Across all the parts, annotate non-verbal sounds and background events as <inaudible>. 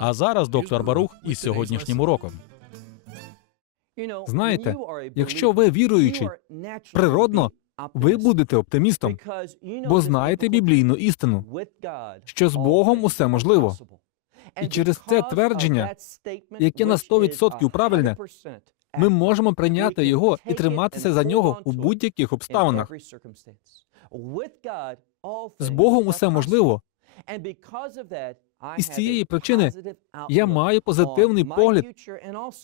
А зараз доктор Барух із сьогоднішнім уроком. Знаєте, якщо ви віруючий, природно, ви будете оптимістом, бо знаєте біблійну істину, що з Богом усе можливо. І через це твердження, яке на 100% правильне, ми можемо прийняти його і триматися за нього у будь-яких обставинах. З Богом усе можливо. І з цієї причини я маю позитивний погляд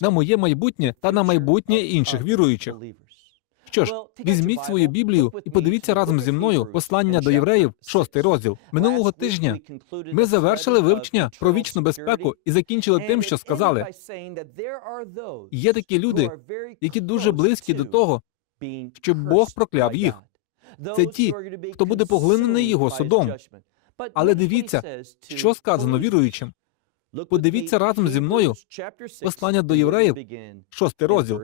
на моє майбутнє та на майбутнє інших віруючих. Що ж, візьміть свою Біблію і подивіться разом зі мною послання до євреїв, шостий розділ. Минулого тижня ми завершили вивчення про вічну безпеку і закінчили тим, що сказали: є такі люди, які дуже близькі до того, щоб Бог прокляв їх. Це ті, хто буде поглинений його судом. Але дивіться, що сказано віруючим. Подивіться разом зі мною послання до євреїв, шостий розділ.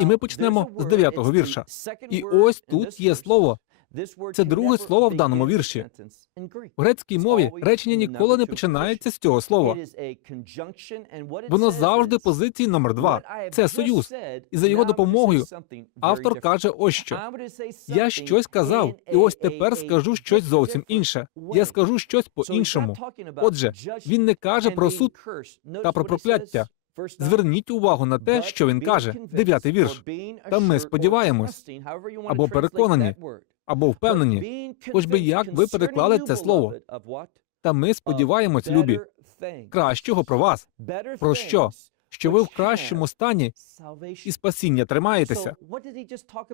І ми почнемо з дев'ятого вірша. І ось тут є слово. Це друге слово в даному вірші. В грецькій мові речення ніколи не починається з цього слова. Воно завжди позиції номер два. Це союз. І за його допомогою автор каже ось що. Я щось казав, і ось тепер скажу щось зовсім інше. Я скажу щось по-іншому. Отже, він не каже про суд та про прокляття. Зверніть увагу на те, що він каже. Дев'ятий вірш. Та ми сподіваємось або переконані, або впевнені, хоч би як ви переклали це слово. Та ми сподіваємось, любі, кращого про вас. Про що? Що ви в кращому стані і спасіння тримаєтеся.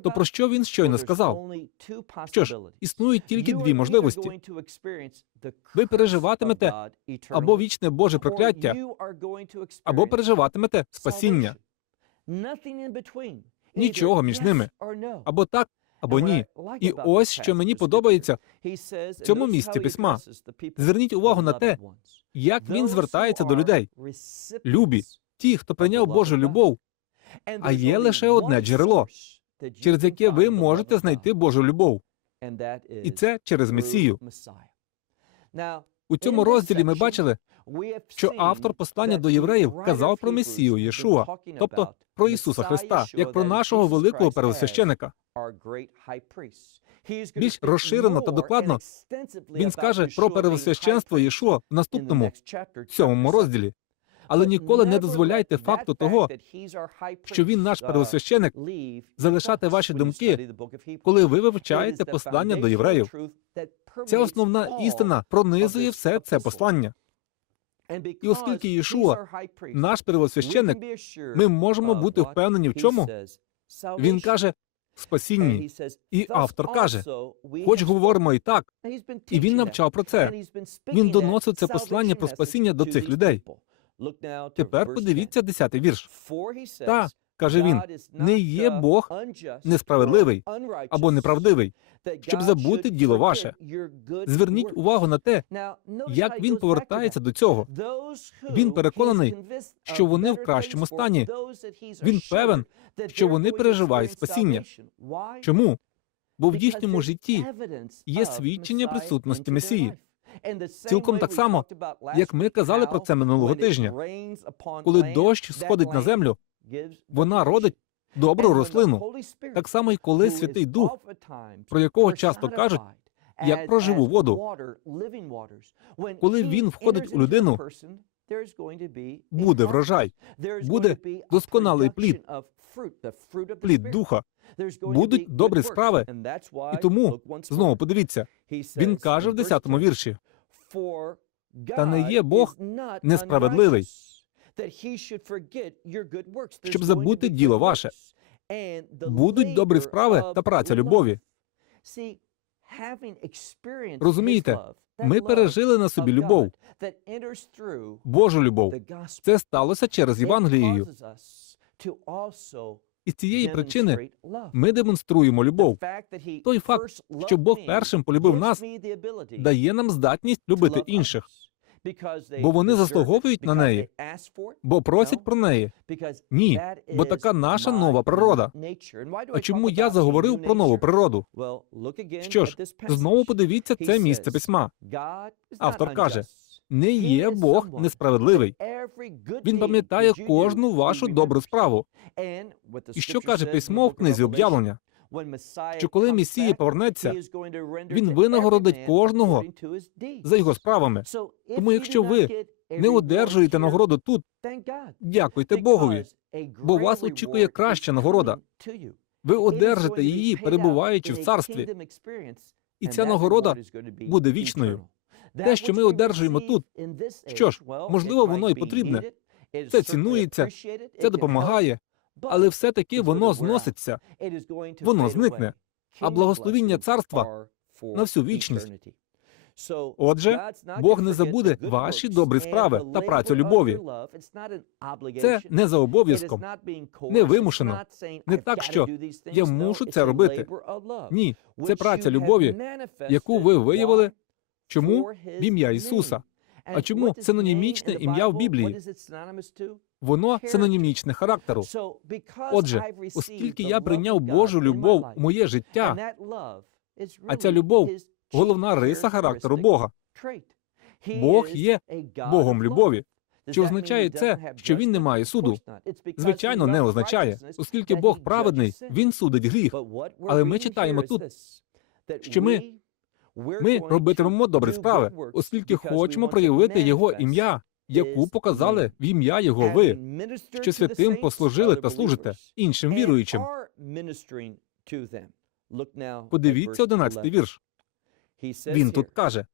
То про що він щойно сказав? Що ж, існують тільки дві можливості. Ви переживатимете або вічне Боже прокляття, або переживатимете спасіння. Нічого між ними. Або так, або ні. І ось що мені подобається в цьому місці письма. Зверніть увагу на те, як він звертається до людей. Любі, ті, хто прийняв Божу любов, а є лише одне джерело, через яке ви можете знайти Божу любов, і це через Месію. У цьому розділі ми бачили, що автор послання до євреїв казав про Месію Єшуа, тобто про Ісуса Христа, як про нашого великого первосвященика. Більш розширено та докладно Він скаже про первосвященство Єшуа в наступному сьомому розділі. Але ніколи не дозволяйте факту того, що він наш первосвященик, залишати ваші думки, коли ви вивчаєте послання до євреїв. Ця основна істина пронизує все це послання. І оскільки Єшуа, Наш первосвященик, ми можемо бути впевнені в чому? Він каже спасінні. І автор каже, хоч говоримо і так, і він навчав про це. Він доносив це послання про спасіння до цих людей. Тепер подивіться десятий вірш. Та, каже він, не є Бог несправедливий або неправдивий, щоб забути діло ваше. Зверніть увагу на те, як він повертається до цього. Він переконаний, що вони в кращому стані. Він певен, що вони переживають спасіння. Чому? Бо в їхньому житті є свідчення присутності Месії. Цілком так само, як ми казали про це минулого тижня. Коли дощ сходить на землю, вона родить добру рослину. Так само, і коли Святий Дух, про якого часто кажуть, як про живу воду, коли він входить у людину, буде врожай, буде досконалий плід, плід духа, будуть добрі справи. І тому, знову подивіться, він каже в 10-му вірші, та не є Бог несправедливий, щоб забути діло ваше. Будуть добрі справи та праця любові. Розумієте, ми пережили на собі любов, Божу любов. Це сталося через Євангелією. І з цієї причини ми демонструємо любов. Той факт, що Бог першим полюбив нас, Дає нам здатність любити інших, бо вони заслуговують на неї, бо просять про неї. Ні, бо така наша нова природа. А чому я заговорив про нову природу? Що ж, знову подивіться це місце письма. Автор каже, Не є Бог несправедливий. Він пам'ятає кожну вашу добру справу. І що каже письмо в книзі об'явлення? Що коли Месія повернеться, він винагородить кожного за його справами. Тому якщо ви Не одержуєте нагороду тут, дякуйте Богові. бо вас очікує краща нагорода. Ви одержите її, перебуваючи в царстві. І ця нагорода буде вічною. Те, що ми одержуємо тут, що ж, можливо, воно і потрібне. Це цінується, це допомагає, але все-таки воно зноситься, воно зникне. а благословіння царства на всю вічність. Отже, Бог не забуде ваші добрі справи та працю любові. Це не за обов'язком, не вимушено, не так, що я мушу це робити. Ні, це праця любові, яку ви виявили. Чому? В ім'я Ісуса. А чому синонімічне ім'я в Біблії? Воно синонімічне характеру. Отже, оскільки я прийняв Божу любов у моє життя, а ця любов головна риса характеру Бога. Бог є Богом любові. Чи означає це, що він не має суду? Звичайно, не означає, оскільки Бог праведний, він судить гріх. Але ми читаємо тут, що ми, Ми робитимемо добрі справи, оскільки хочемо проявити Його ім'я, яку показали в ім'я Його ви, що святим послужили та служите іншим віруючим. Подивіться 11 вірш. Він тут каже: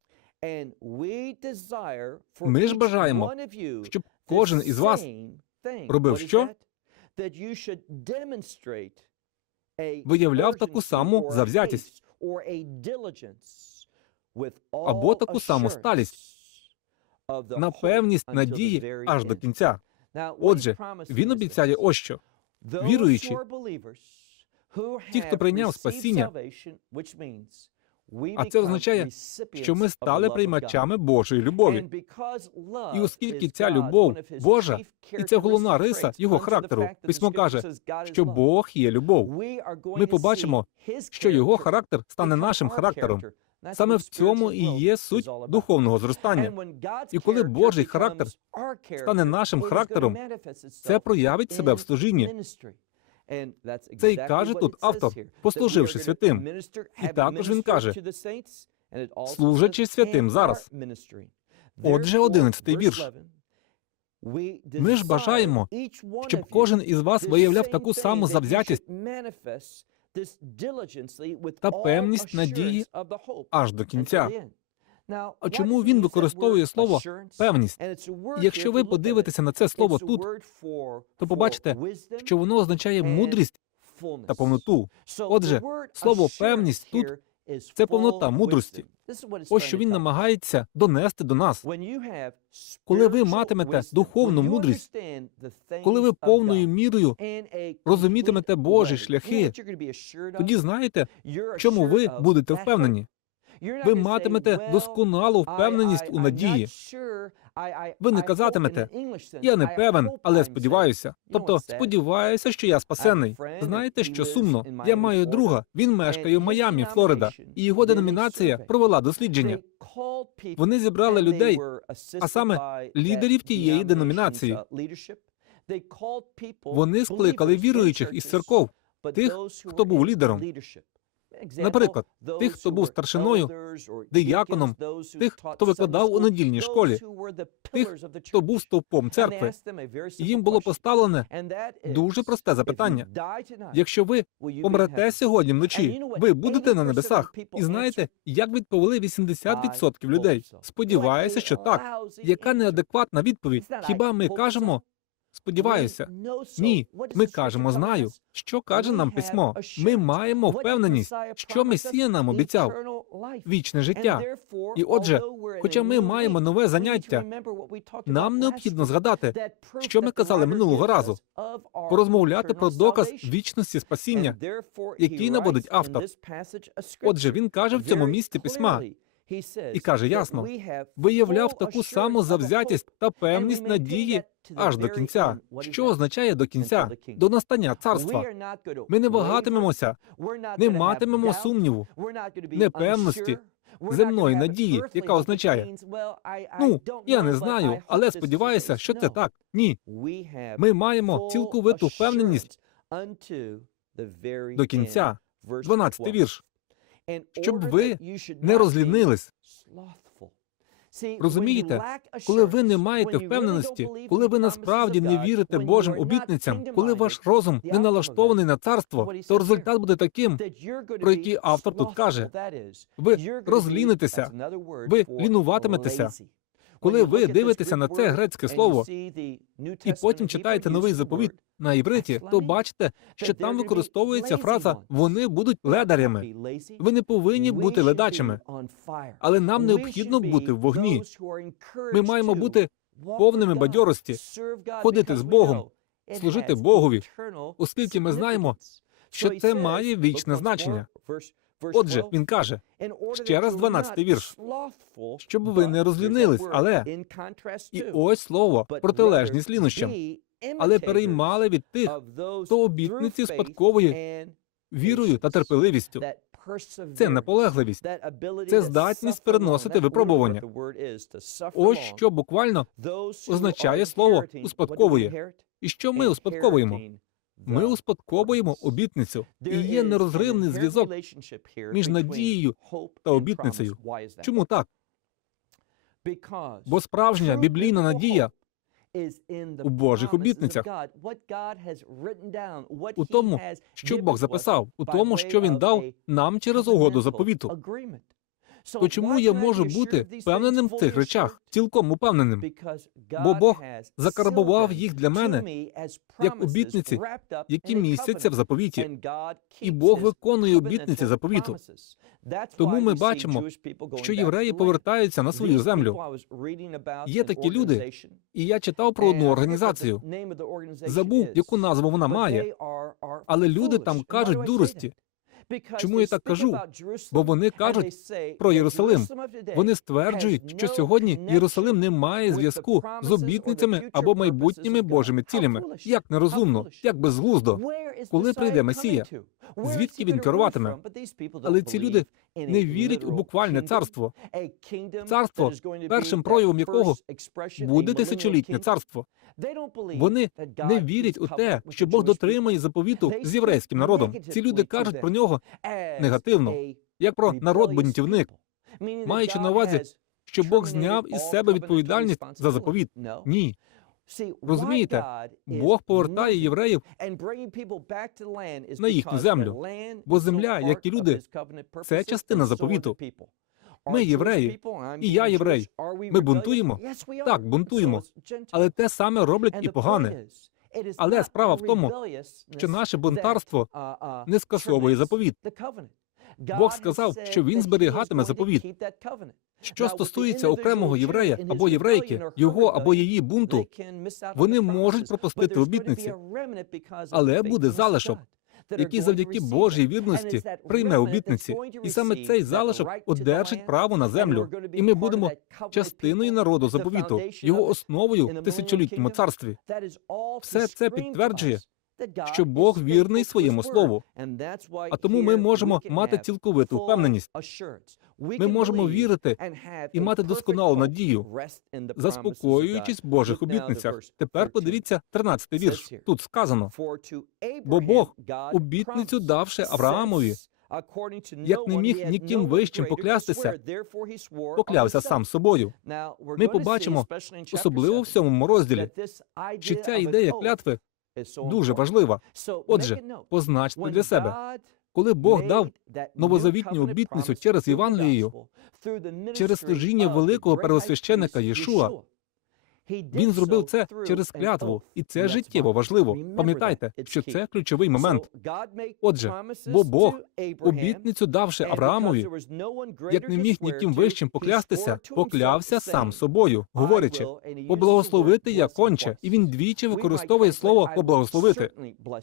Ми ж бажаємо, щоб кожен із вас робив що? виявляв таку саму завзятість. або таку саму сталість, на певність надії аж до кінця. Отже, він обіцяє ось що. віруючі, ті, хто прийняв спасіння, а це означає, що ми стали приймачами Божої любові. І оскільки ця любов Божа, І це головна риса його характеру. Письмо каже, що Бог є любов. Ми побачимо, що його характер стане нашим характером. Саме в цьому і є суть духовного зростання. І коли Божий характер стане нашим характером, Це проявить себе в служінні. Це й каже тут автор, послуживши святим. І також він каже, служачи святим зараз. Отже, 11-й вірш. Ми ж бажаємо, Щоб кожен із вас виявляв таку саму завзятість та певність надії аж до кінця. А чому він використовує слово Певність. Якщо ви подивитеся на це слово тут, то побачите, що воно означає мудрість та повноту. Отже, слово певність тут це повнота мудрості. Ось що він намагається донести до нас. коли ви матимете духовну мудрість, Коли ви повною мірою розумітимете Божі шляхи, тоді знаєте, в чому ви будете впевнені. Ви матимете досконалу впевненість у надії. Ви не казатимете, Я не певен, але сподіваюся. Тобто сподіваюся, що я спасений. Знаєте, що сумно? Я маю друга. Він мешкає в Майамі, Флорида, і його деномінація провела дослідження. Вони зібрали людей, а саме лідерів тієї деномінації. Вони скликали віруючих із церков, тих, хто був лідером. Наприклад, тих, хто був старшиною, дияконом, тих, хто викладав у недільній школі, тих, хто був стовпом церкви. Їм було поставлене дуже просте запитання. Якщо ви помрете сьогодні вночі, ви будете на небесах. І знаєте, як відповіли 80% людей? Сподіваюся, що так. Яка неадекватна відповідь? Хіба ми кажемо Сподіваюся, ні. Ми кажемо, знаю, що каже нам письмо. Ми маємо впевненість, що Месія нам обіцяв вічне життя. І отже, хоча ми маємо нове заняття, нам необхідно згадати, що ми казали минулого разу, порозмовляти про доказ вічності спасіння. який наводить автор. Отже, він каже в цьому місці письма і каже ясно, виявляв таку саму завзятість та певність надії аж до кінця. Що означає до кінця? До настання царства. Ми не вагатимемося, не матимемо сумніву, непевності, земної надії, яка означає, ну, я не знаю, але сподіваюся, що це так. Ні, ми маємо цілковиту впевненість до кінця. 12 вірш. Щоб ви не розлінились. Розумієте, коли ви не маєте впевненості, коли ви насправді не вірите Божим обітницям, коли ваш розум не налаштований на царство, то результат буде таким, про який автор тут каже. ви розлінитеся, ви лінуватиметеся. Коли ви дивитеся на це грецьке слово і потім читаєте новий заповіт на івриті, то бачите, що там використовується фраза вони будуть ледарями. Ви не повинні бути ледачими, але нам необхідно бути в вогні. Ми маємо бути повними бадьорості, ходити з Богом, служити Богові, оскільки ми знаємо, що це має вічне значення. Отже, він каже, ще раз 12 вірш. щоб ви не розлінились, але і ось слово протилежність лінощам, але переймали від тих, хто обітниці спадковує вірою та терпеливістю. Це наполегливість, це здатність переносити випробування. ось що буквально означає слово «успадковує». І що ми успадковуємо? Ми успадковуємо обітницю, і є нерозривний зв'язок між надією та обітницею. Чому так? Бо справжня біблійна надія у Божих обітницях, у тому, що Бог записав, у тому, що він дав нам через угоду заповіту. То чому я можу бути впевненим в цих речах, цілком упевненим? Бо Бог закарбував їх для мене як обітниці, які містяться в заповіті, і Бог виконує обітниці заповіту. Тому ми бачимо, що євреї повертаються на свою землю. Є такі люди, І я читав про одну організацію. Забув, яку назву вона має, але люди там кажуть дурості. Чому я так кажу? бо вони кажуть про Єрусалим. Вони стверджують, що сьогодні Єрусалим не має зв'язку з обітницями або майбутніми Божими цілями. Як нерозумно, як безглуздо. коли прийде Месія? Звідки він керуватиме? Але ці люди не вірять у буквальне царство. Царство, першим проявом якого буде тисячолітнє царство. Вони не вірять у те, що Бог дотримує заповіту з єврейським народом. Ці люди кажуть про нього негативно, як про народ-бунтівник, маючи на увазі, що Бог зняв із себе відповідальність за заповіт. Ні, Розумієте, Бог повертає євреїв на їхню землю, бо земля, як і люди, це частина заповіту. Ми євреї, і я єврей. Ми бунтуємо? Так, бунтуємо. Але те саме роблять і погане. Але справа в тому, Що наше бунтарство не скасовує заповіт. Бог сказав, що він зберігатиме заповіт. Що стосується окремого єврея або єврейки, його або її бунту, вони можуть пропустити обітниці, але буде залишок, який завдяки Божій вірності прийме обітниці, і саме цей залишок одержить право на землю, і ми будемо частиною народу заповіту, його основою в тисячолітньому царстві. Все це підтверджує, що Бог вірний своєму слову. А тому ми можемо мати цілковиту впевненість. Ми можемо вірити і мати досконалу надію, заспокоюючись в Божих обітницях. Тепер подивіться 13-й вірш. Тут сказано: бо Бог обітницю давши Авраамові, як не міг ніким вищим поклястися, поклявся сам собою. Ми побачимо, особливо в сьомому розділі, Чи ця ідея клятви дуже важлива? Отже, позначте для себе, коли Бог дав новозавітню обітницю через Євангелію, через служіння великого первосвященика Єшуа, Він зробив це через клятву, і це життєво важливо. Пам'ятайте, що це ключовий момент. Отже, бо Бог, обітницю давши Авраамові, як не міг ніким вищим поклястися, поклявся сам собою, говорячи, поблагословити я конче, і він двічі використовує слово поблагословити.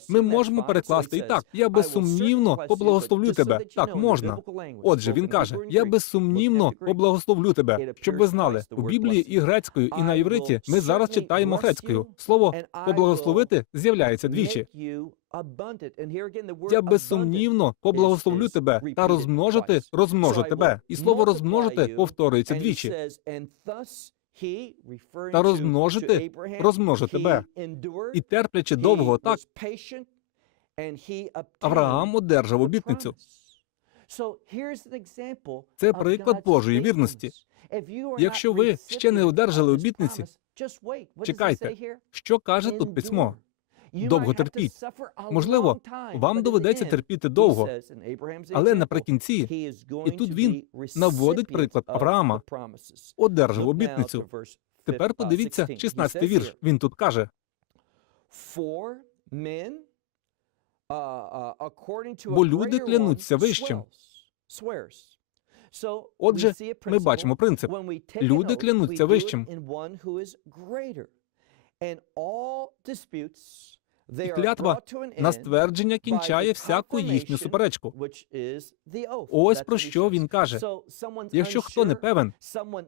Ми можемо перекласти і так: я безсумнівно поблагословлю тебе. Так можна. Отже, він каже: Я безсумнівно поблагословлю тебе. Щоб ви знали, у Біблії і грецькою, і на івриті ми зараз читаємо грецькою. Слово поблагословити з'являється двічі. Я безсумнівно поблагословлю тебе та розмножити розмножу тебе. І слово розмножити повторюється двічі. Та розмножити розмножу тебе. І терплячи довго так, Авраам одержав обітницю. Це приклад Божої вірності. Якщо ви ще не одержали обітниці, чекайте. Що каже тут письмо? Довго терпіть. Можливо, вам доведеться терпіти довго, але наприкінці і тут він наводить приклад Авраама. одержав обітницю. Тепер подивіться 16-й вірш. Він тут каже: Бо люди клянуться вищим. Отже, ми бачимо принцип. Люди клянуться вищим. І клятва на ствердження кінчає всяку їхню суперечку. Ось про що він каже. Якщо хто не певен,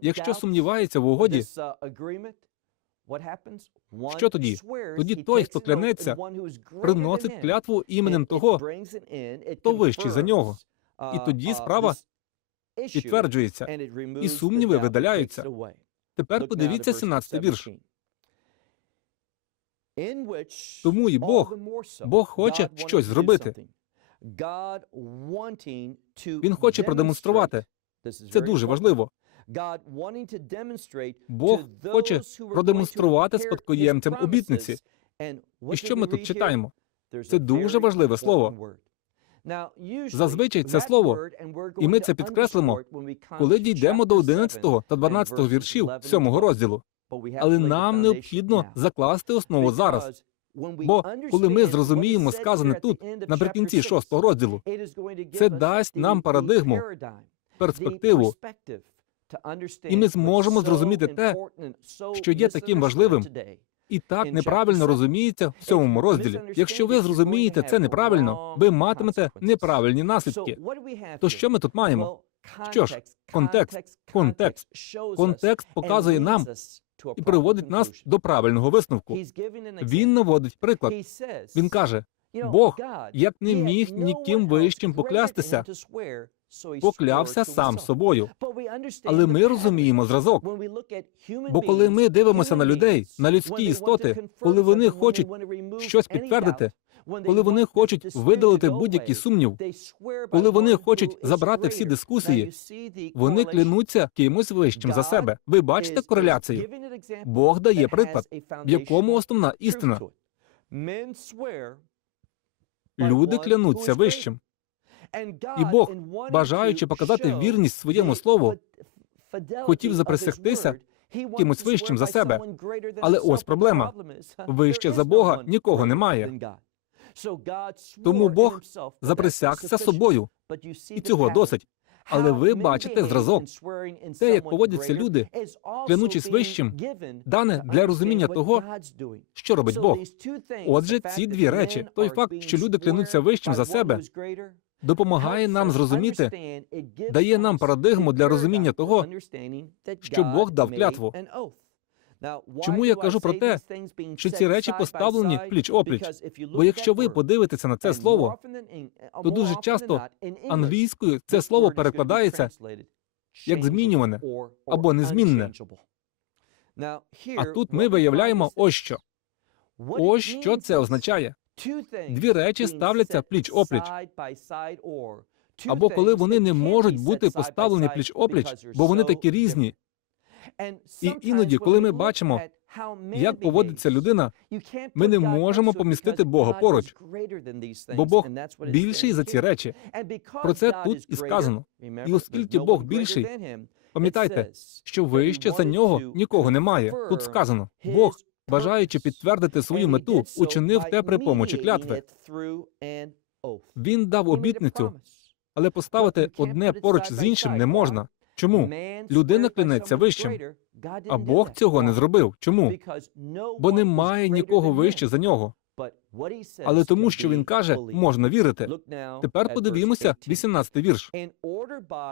якщо сумнівається в угоді, що тоді? тоді той, хто клянеться, приносить клятву іменем того, хто вищий за нього. І тоді справа підтверджується, і сумніви видаляються. Тепер подивіться 17-й вірш. Тому і Бог, Бог хоче щось зробити. Він хоче продемонструвати. Це дуже важливо. Бог хоче продемонструвати спадкоємцям обітниці. І що ми тут читаємо? Це дуже важливе слово. Зазвичай це слово, і ми це підкреслимо, коли дійдемо до 11 та 12 віршів 7 розділу. Але нам необхідно закласти основу зараз. Бо коли ми зрозуміємо сказане тут, наприкінці 6 розділу, це дасть нам парадигму, перспективу, і ми зможемо зрозуміти те, що є таким важливим і так неправильно розуміється в сьомому розділі. Якщо ви зрозумієте це неправильно, ви матимете неправильні наслідки. То що ми тут маємо? Що ж, контекст, контекст, контекст показує нам і приводить нас до правильного висновку. Він наводить приклад. Він каже: Бог, як не міг ніким вищим поклястися, поклявся сам собою. Але ми розуміємо зразок. Бо коли ми дивимося на людей, на людські істоти, коли вони хочуть щось підтвердити, коли вони хочуть видалити будь-який сумнів, коли вони хочуть забрати всі дискусії, вони клянуться кимось вищим за себе. Ви бачите кореляцію? Бог дає приклад, в якому основна істина. Люди клянуться вищим. І Бог, бажаючи показати вірність своєму слову, хотів заприсягтися кимось вищим за себе. Але ось проблема. <laughs> Вище за Бога нікого немає. Тому Бог Заприсягся собою, і цього досить. Але ви бачите зразок. Те, як поводяться люди, клянучись вищим, дане для розуміння того, що робить Бог. Отже, ці дві речі, той факт, що люди клянуться вищим за себе, допомагає нам зрозуміти, дає нам парадигму для розуміння того, що Бог дав клятву. Чому я кажу про те, що ці речі поставлені пліч опліч? Бо якщо ви подивитеся на це слово, то дуже часто англійською це слово перекладається як змінюване або незмінне. А тут ми виявляємо ось що. Ось що це означає. Дві речі ставляться пліч опліч. Або коли вони не можуть бути поставлені пліч опліч, бо вони такі різні. І іноді, коли ми бачимо, Як поводиться людина, ми не можемо помістити Бога поруч, бо Бог більший за ці речі. Про це тут і сказано. І оскільки Бог більший, Пам'ятайте, що вище за нього нікого немає. Тут сказано, Бог, бажаючи підтвердити свою мету, учинив те при помочі клятви. Він дав обітницю, але поставити одне поруч з іншим не можна. Чому? Людина клянеться вищим, а Бог цього не зробив. Чому? Бо немає нікого вище за нього. Але тому, що він каже, можна вірити. Тепер подивімося 18 вірш.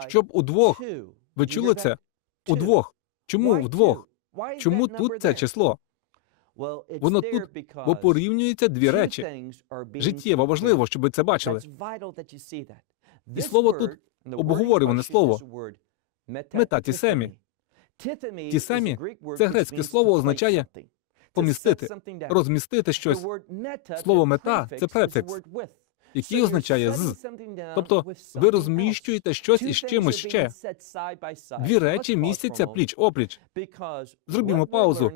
Щоб удвох, ви чули це? Удвох. Чому вдвох? Чому тут це число? Воно тут, Бо порівнюються дві речі. Життєво важливо, щоб ви це бачили. І слово тут обговорюване слово. Мета ті самі. Ті самі це грецьке слово означає Помістити, розмістити щось, Слово мета це префікс, який означає з. Тобто ви розміщуєте щось із чимось ще. Дві речі містяться пліч опліч. Зробімо паузу,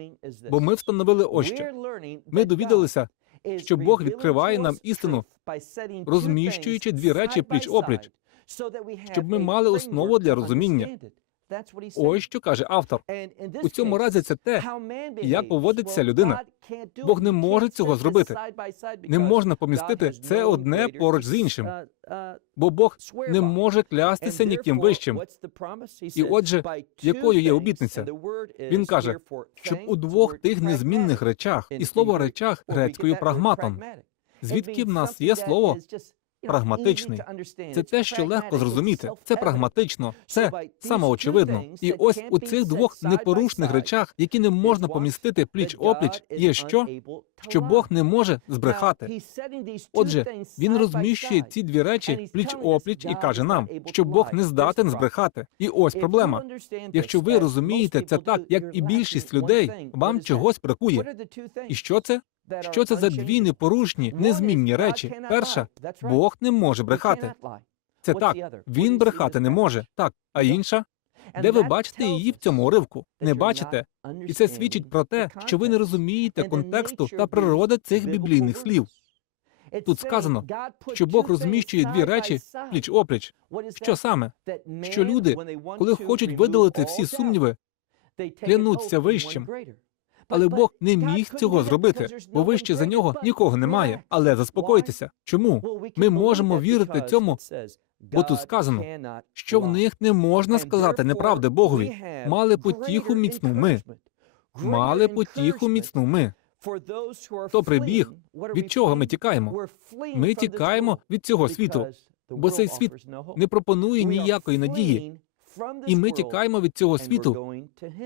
Бо ми встановили ось що. Ми довідалися, що Бог відкриває нам істину, розміщуючи дві речі пліч опліч, щоб ми мали основу для розуміння. Ось що каже автор. У цьому разі це те, як поводиться людина. Бог не може цього зробити. Не можна помістити це одне поруч з іншим, бо Бог не може клястися ніким вищим. І отже, якою є обітниця? Він каже, щоб у двох тих незмінних речах, і слово речах грецькою прагматон. Звідки в нас є слово прагматичний? Це те, що легко зрозуміти. Це прагматично, це самоочевидно. І ось у цих двох непорушних речах, які не можна помістити пліч опліч, є що? Що Бог не може збрехати. Отже, він розміщує ці дві речі пліч опліч і каже нам, що Бог не здатен збрехати. І ось проблема. Якщо ви розумієте це так, як і більшість людей, вам чогось бракує. І що це? Що це за дві непорушні, незмінні речі? Перша Бог не може брехати. Це так, він брехати не може. Так, а інша? Де ви бачите її в цьому уривку? Не бачите? І це свідчить про те, що ви не розумієте контексту та природи цих біблійних слів. Тут сказано, що Бог розміщує дві речі пліч опліч. Що саме? Що люди, коли хочуть видалити всі сумніви, клянуться вищим. Але Бог не міг цього зробити, бо вище за нього нікого немає. Але заспокойтеся. Чому? Ми можемо вірити цьому, бо тут сказано, що в них не можна сказати неправди Богові. Мали потіху міцну ми. Мали потіху міцну ми. Хто прибіг? Від чого ми тікаємо? Ми тікаємо від цього світу, бо цей світ не пропонує ніякої надії. І ми тікаємо від цього світу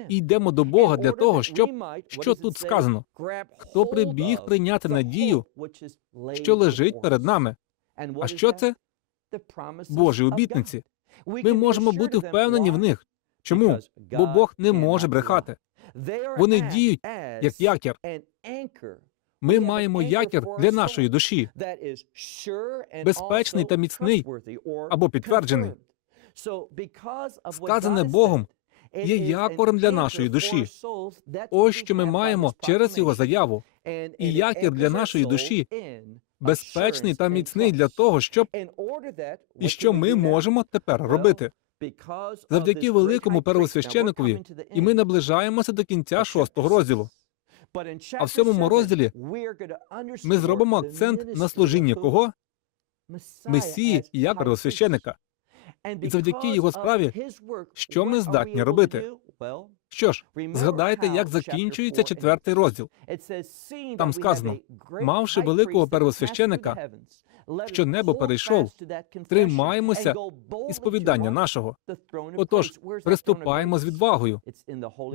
і йдемо до Бога для того, щоб що тут сказано? Хто прибіг прийняти надію, що лежить перед нами? А що це? Божі обітниці. Ми можемо бути впевнені в них. Чому? Бо Бог не може брехати. Вони діють Як якір. Ми маємо якір для нашої душі, безпечний та міцний або підтверджений. Сказане Богом є якорем для нашої душі. Ось що ми маємо через його заяву. І якір для нашої душі Безпечний та міцний для того, щоб і що ми можемо тепер робити. Завдяки великому первосвященикові, і ми наближаємося до кінця шостого розділу. А в сьомому розділі Ми зробимо акцент на служінні кого? Месії як первосвященика. І завдяки його справі, що ми здатні робити? Що ж, згадайте, як закінчується четвертий розділ. Там сказано, мавши великого первосвященика, що небо перейшов, тримаємося і сповідання нашого. Отож, приступаємо з відвагою.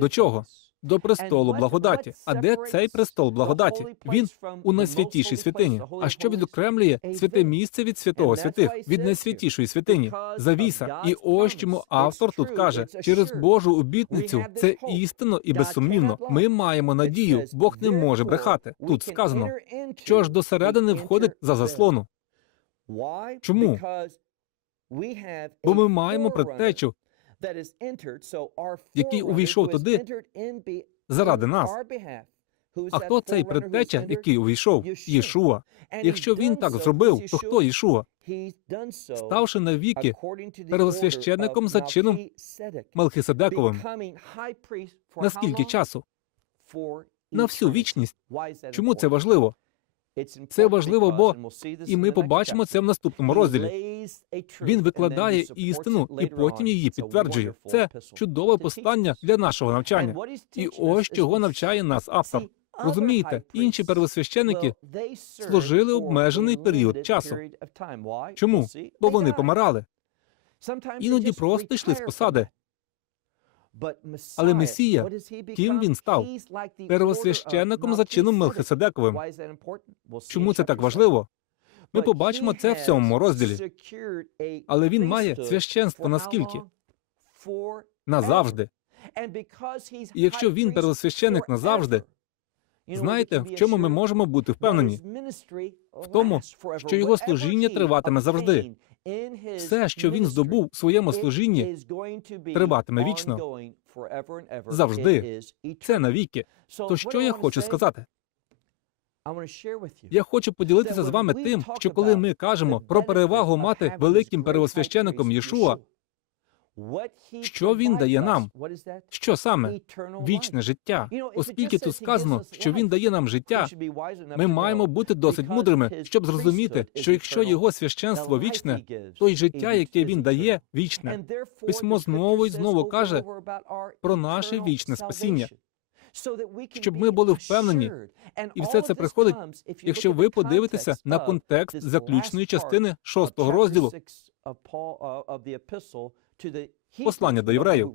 До чого? До престолу благодаті. А де цей престол благодаті? Він у найсвятішій святині. А що відокремлює святе місце від святого святих, від найсвятішої святині? Завіса. І ось чому автор тут каже: через Божу обітницю це істинно і безсумнівно. Ми маємо надію, Бог не може брехати. Тут сказано, що ж до середини входить за заслону. Чому? Бо ми маємо предтечу, який увійшов туди заради нас. А хто цей предтеча, який увійшов? Єшуа. Якщо він так зробив, то хто Єшуа? Ставши навіки первосвященником за чином Мелхиседековим. Наскільки часу? На всю вічність. Чому це важливо? Це важливо, бо І ми побачимо це в наступному розділі. Він викладає істину і потім її підтверджує. Це чудове послання для нашого навчання. І ось чого навчає нас автор. Розумієте, інші первосвященники служили обмежений період часу. Чому? Бо вони помирали. Іноді просто йшли з посади. Але Месія, ким він став? Первосвященником за чином Мелхиседековим. Чому це так важливо? Ми побачимо це в сьомому розділі. Але він має священство наскільки? Назавжди. І якщо він первосвященик назавжди, знаєте, в чому ми можемо бути впевнені? В тому, що його служіння триватиме завжди. Все, що він здобув у своєму служінні, триватиме вічно. Завжди. це навіки. То що я хочу сказати? Я хочу поділитися з вами тим, що коли ми кажемо про перевагу мати великим первосвященником Єшуа, що він дає нам? що саме? Вічне життя, оскільки тут сказано, що він дає нам життя, ми маємо бути досить мудрими, щоб зрозуміти, що якщо його священство вічне, то й життя, яке він дає, вічне. Письмо знову і знову каже про наше вічне спасіння. щоб ми були впевнені, І все це приходить, якщо ви подивитеся на контекст заключної частини шостого розділу послання до євреїв.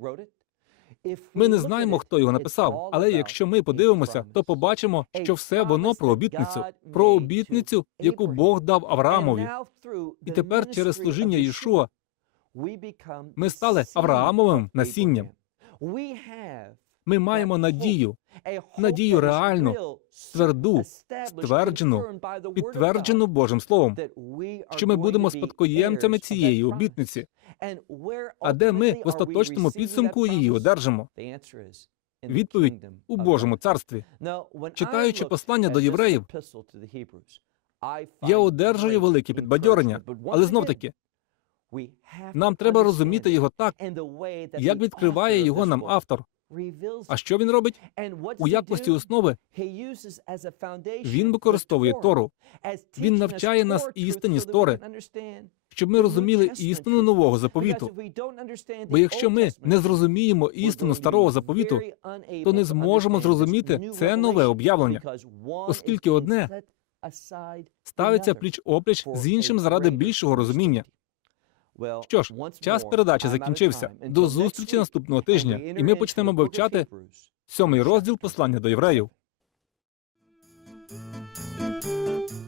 Ми не знаємо, хто його написав, але якщо ми подивимося, то побачимо, що все воно про обітницю, про обітницю, яку Бог дав Авраамові. І тепер через служіння Єшуа ми стали Авраамовим насінням. Ми маємо надію, надію реальну, тверду, стверджену, підтверджену Божим Словом, що ми будемо спадкоємцями цієї обітниці. А де ми в остаточному підсумку її одержимо? Відповідь у Божому царстві. Читаючи послання до євреїв, Я одержую велике підбадьорення, але знов таки нам треба розуміти його так, як відкриває його нам автор. А що він робить? У якості основи він використовує Тору. Він навчає нас істині з Тори, щоб ми розуміли істину нового заповіту. Бо якщо ми не зрозуміємо істину старого заповіту, то не зможемо зрозуміти це нове об'явлення, оскільки одне ставиться пліч опліч з іншим заради більшого розуміння. Що ж, час передачі закінчився. До зустрічі наступного тижня, і ми почнемо вивчати сьомий розділ послання до євреїв.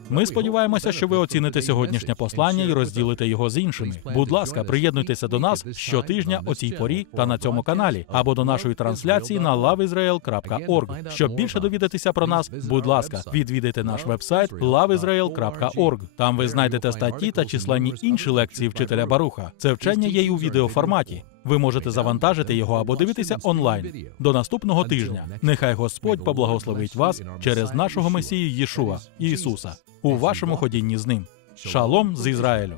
Ми сподіваємося, що ви оціните сьогоднішнє послання і розділите його з іншими. Будь ласка, приєднуйтеся до нас щотижня о цій порі та на цьому каналі, або до нашої трансляції на loveisrael.org. Щоб більше довідатися про нас, будь ласка, відвідайте наш вебсайт loveisrael.org. Там ви знайдете статті та численні інші лекції вчителя Баруха. Це вчення є й у відеоформаті. Ви можете завантажити його або дивитися онлайн. До наступного тижня. Нехай Господь поблагословить вас через нашого Месію Єшуа Ісуса у вашому ходінні з ним. Шалом з Ізраїлю.